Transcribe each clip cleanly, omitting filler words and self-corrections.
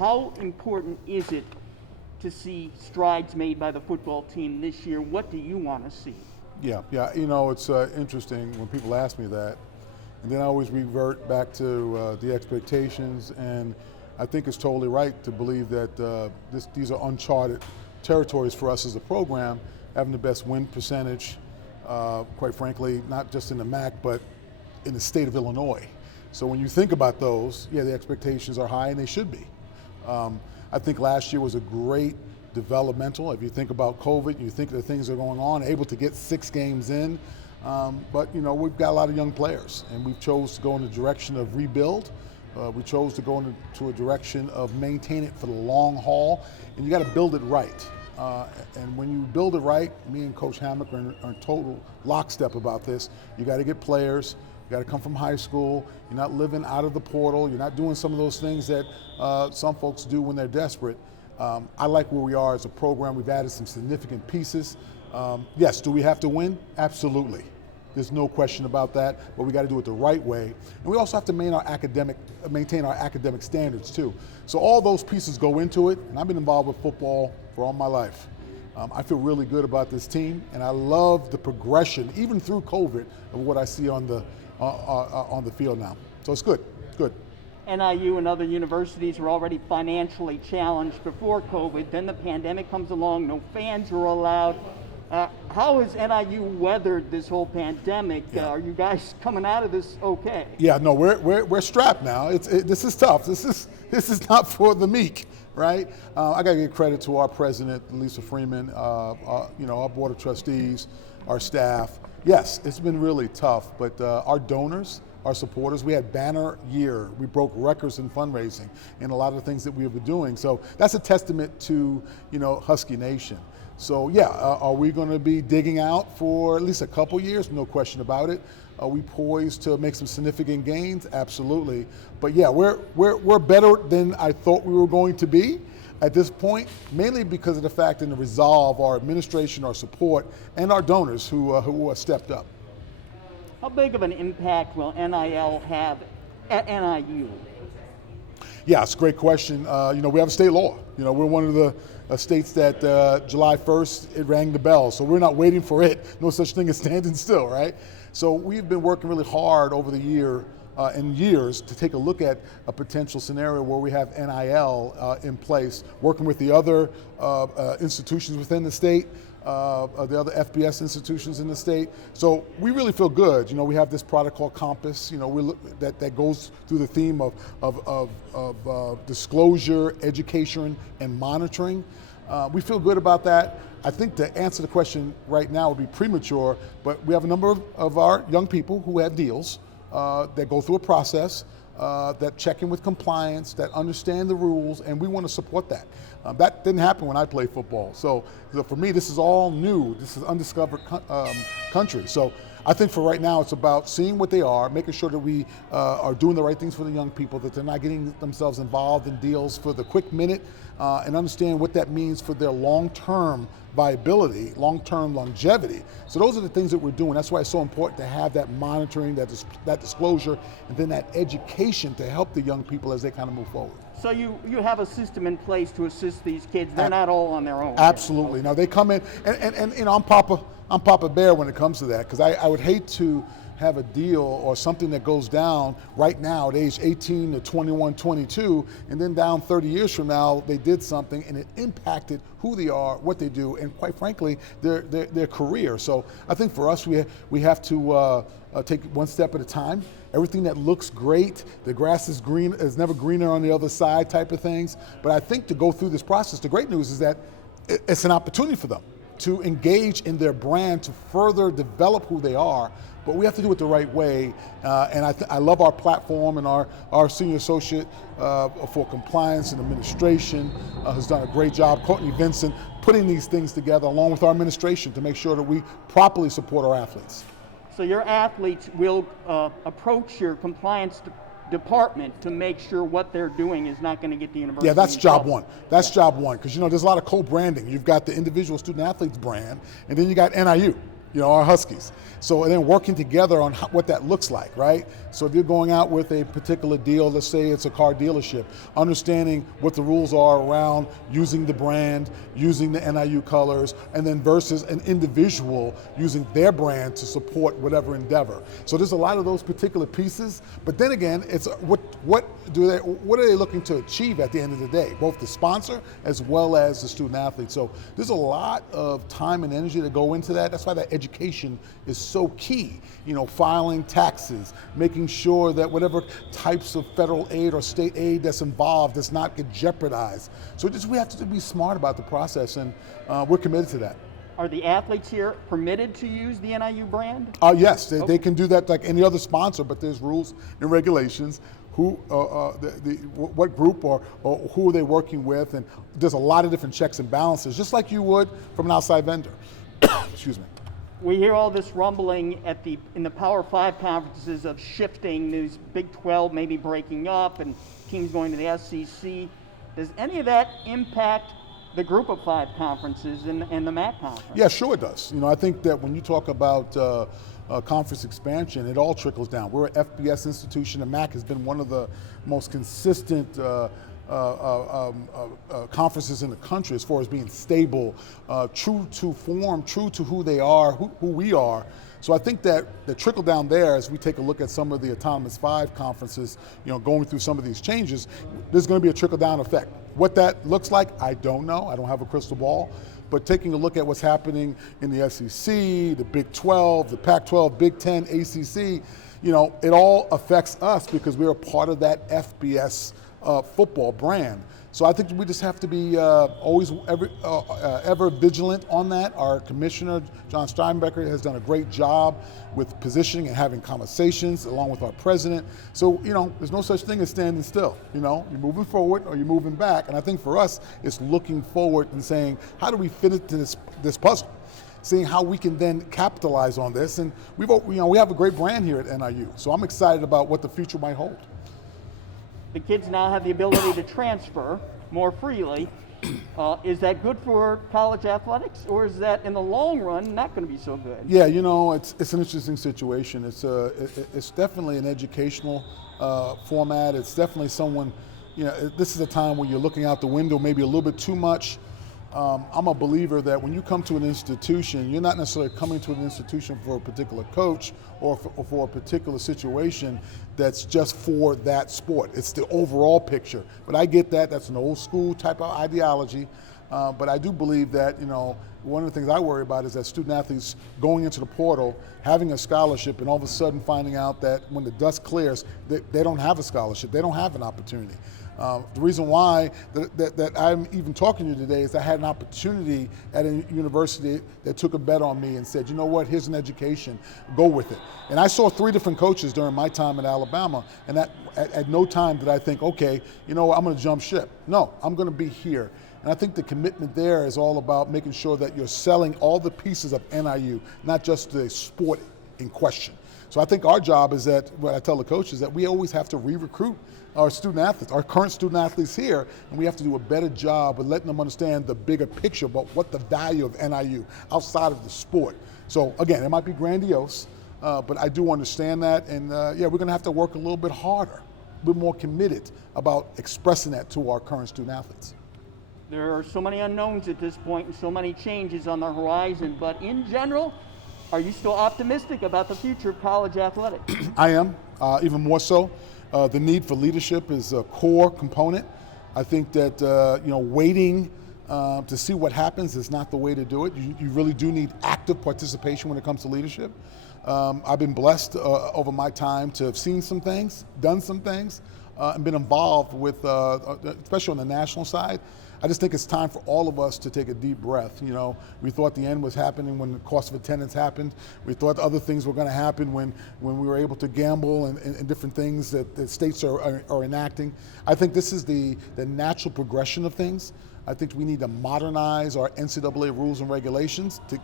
how important is it to see strides made by the football team this year? What do you want to see? Yeah, it's interesting when people ask me that, and then I always revert back to the expectations, and I think it's totally right to believe that these are uncharted territories for us as a program, having the best win percentage, quite frankly, not just in the MAC, but in the state of Illinois. So when you think about those, yeah, the expectations are high, and they should be. I think last year was a great developmental. If you think about COVID, you think the things that are going on, able to get 6 games in. But we've got a lot of young players, and we chose to go in the direction of rebuild. We chose to go into a direction of maintain it for the long haul, and you got to build it right. And when you build it right, me and Coach Hammock are in total lockstep about this. You got to get players. You got to come from high school. You're not living out of the portal. You're not doing some of those things that some folks do when they're desperate. I like where we are as a program. We've added some significant pieces. Yes, do we have to win? Absolutely. There's no question about that, but we got to do it the right way. And we also have to maintain our academic standards too. So all those pieces go into it, and I've been involved with football for all my life. I feel really good about this team, and I love the progression, even through COVID, of what I see on the field now. So it's good, good. NIU and other universities were already financially challenged before COVID. Then the pandemic comes along, no fans were allowed. How has NIU weathered this whole pandemic? Yeah. Are you guys coming out of this okay? Yeah, no, we're strapped now. This is tough. This is not for the meek, right? I got to give credit to our president, Lisa Freeman, our board of trustees, our staff. Yes, it's been really tough, but our donors, our supporters, we had banner year. We broke records in fundraising and a lot of the things that we have been doing. So that's a testament to, Husky Nation. So yeah, are we going to be digging out for at least a couple years? No question about it. Are we poised to make some significant gains? Absolutely. But yeah, we're better than I thought we were going to be at this point, mainly because of the fact and the resolve, our administration, our support, and our donors who have stepped up. How big of an impact will NIL have at NIU? Yeah, it's a great question. We have a state law. We're one of the states that July 1st, it rang the bell. So we're not waiting for it. No such thing as standing still, right? So we've been working really hard over the years to take a look at a potential scenario where we have NIL in place, working with the other institutions within the state, the other FBS institutions in the state. So we really feel good. We have this product called Compass, that goes through the theme of disclosure, education, and monitoring. We feel good about that. I think to answer the question right now would be premature, but we have a number of our young people who have deals that go through a process, that check in with compliance, that understand the rules, and we want to support that. That didn't happen when I played football. So for me, this is all new. This is undiscovered country. So I think for right now, it's about seeing what they are, making sure that we are doing the right things for the young people, that they're not getting themselves involved in deals for the quick minute, and understand what that means for their long-term viability, long-term longevity. So those are the things that we're doing. That's why it's so important to have that monitoring, that disclosure, and then that education to help the young people as they kind of move forward. So you have a system in place to assist these kids. They're not all on their own. Absolutely. Now they come in, and I'm Papa Bear when it comes to that, because I would hate to have a deal or something that goes down right now at age 18 to 21, 22, and then down 30 years from now, they did something and it impacted who they are, what they do, and quite frankly, their career. So I think for us, we have to take one step at a time. Everything that looks great, the grass is green, is never greener on the other side type of things. But I think to go through this process, the great news is that it's an opportunity for them to engage in their brand, to further develop who they are, but we have to do it the right way. And I love our platform, and our senior associate for compliance and administration has done a great job, Courtney Vincent, putting these things together along with our administration to make sure that we properly support our athletes. So your athletes will approach your compliance department to make sure what they're doing is not going to get the university. Yeah, that's job one. That's job one, because there's a lot of co-branding. You've got the individual student athletes brand, and then you got NIU, our Huskies. So and then working together on what that looks like, right? So if you're going out with a particular deal, let's say it's a car dealership, understanding what the rules are around using the brand, using the NIU colors, and then versus an individual using their brand to support whatever endeavor. So there's a lot of those particular pieces, but then again, it's what are they looking to achieve at the end of the day, both the sponsor as well as the student athlete. So there's a lot of time and energy to go into that. That's why that education is so key. Filing taxes, making sure that whatever types of federal aid or state aid that's involved does not get jeopardized. So we have to be smart about the process, and we're committed to that. Are the athletes here permitted to use the NIU brand? Yes, they can do that like any other sponsor, but there's rules and regulations. What group or who are they working with, and there's a lot of different checks and balances, just like you would from an outside vendor. Excuse me. We hear all this rumbling in the Power 5 conferences of shifting, these Big 12 maybe breaking up and teams going to the SEC. Does any of that impact the Group of 5 conferences and the MAC conference? Yeah, sure it does. I think that when you talk about conference expansion, it all trickles down. We're an FBS institution, and MAC has been one of the most consistent conferences in the country as far as being stable, true to form, true to who they are, who we are. So I think that the trickle down there, as we take a look at some of the Autonomous 5 conferences, going through some of these changes, there's going to be a trickle down effect. What that looks like, I don't know. I don't have a crystal ball. But taking a look at what's happening in the SEC, the Big 12, the Pac-12, Big 10, ACC, it all affects us because we're a part of that FBS football brand. So I think we just have to be always ever vigilant on that. Our commissioner, John Steinbecker, has done a great job with positioning and having conversations along with our president. So, there's no such thing as standing still. You're moving forward or you're moving back. And I think for us, it's looking forward and saying, how do we fit into this puzzle? Seeing how we can then capitalize on this. And we have a great brand here at NIU. So I'm excited about what the future might hold. The kids now have the ability to transfer more freely. Is that good for college athletics, or is that in the long run not going to be so good? Yeah, it's an interesting situation. It's definitely an educational format. It's definitely someone, this is a time where you're looking out the window maybe a little bit too much. I'm a believer that when you come to an institution, you're not necessarily coming to an institution for a particular coach or for a particular situation that's just for that sport. It's the overall picture. But I get that. That's an old school type of ideology. But I do believe that, one of the things I worry about is that student athletes going into the portal, having a scholarship, and all of a sudden finding out that when the dust clears, they don't have a scholarship. They don't have an opportunity. The reason why that I'm even talking to you today is I had an opportunity at a university that took a bet on me and said, you know what, here's an education, go with it. And I saw 3 different coaches during my time at Alabama, and at no time did I think, okay, I'm going to jump ship. No, I'm going to be here. And I think the commitment there is all about making sure that you're selling all the pieces of NIU, not just the sport in question. So I think our job is that, what I tell the coaches, that we always have to re-recruit our student athletes, our current student athletes here, and we have to do a better job of letting them understand the bigger picture about what the value of NIU outside of the sport. So again, it might be grandiose, but I do understand that, and we're going to have to work a little bit harder, a bit more committed about expressing that to our current student athletes. There are so many unknowns at this point and so many changes on the horizon, but in general, are you still optimistic about the future of college athletics? I am, even more so. The need for leadership is a core component. I think that waiting to see what happens is not the way to do it. You really do need active participation when it comes to leadership. I've been blessed over my time to have seen some things, done some things, and been involved with, especially on the national side. I just think it's time for all of us to take a deep breath. We thought the end was happening when the cost of attendance happened. We thought other things were going to happen when we were able to gamble and different things that the states are enacting. I think this is the natural progression of things. I think we need to modernize our NCAA rules and regulations to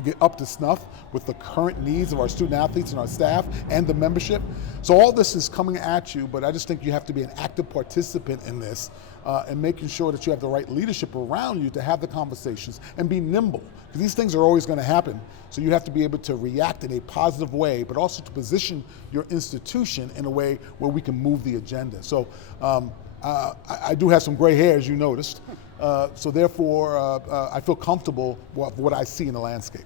get up to snuff with the current needs of our student athletes and our staff and the membership. So all this is coming at you, but I just think you have to be an active participant in this and making sure that you have the right leadership around you to have the conversations and be nimble. Because these things are always going to happen. So you have to be able to react in a positive way, but also to position your institution in a way where we can move the agenda. So I do have some gray hair, as you noticed. So therefore, I feel comfortable with what I see in the landscape.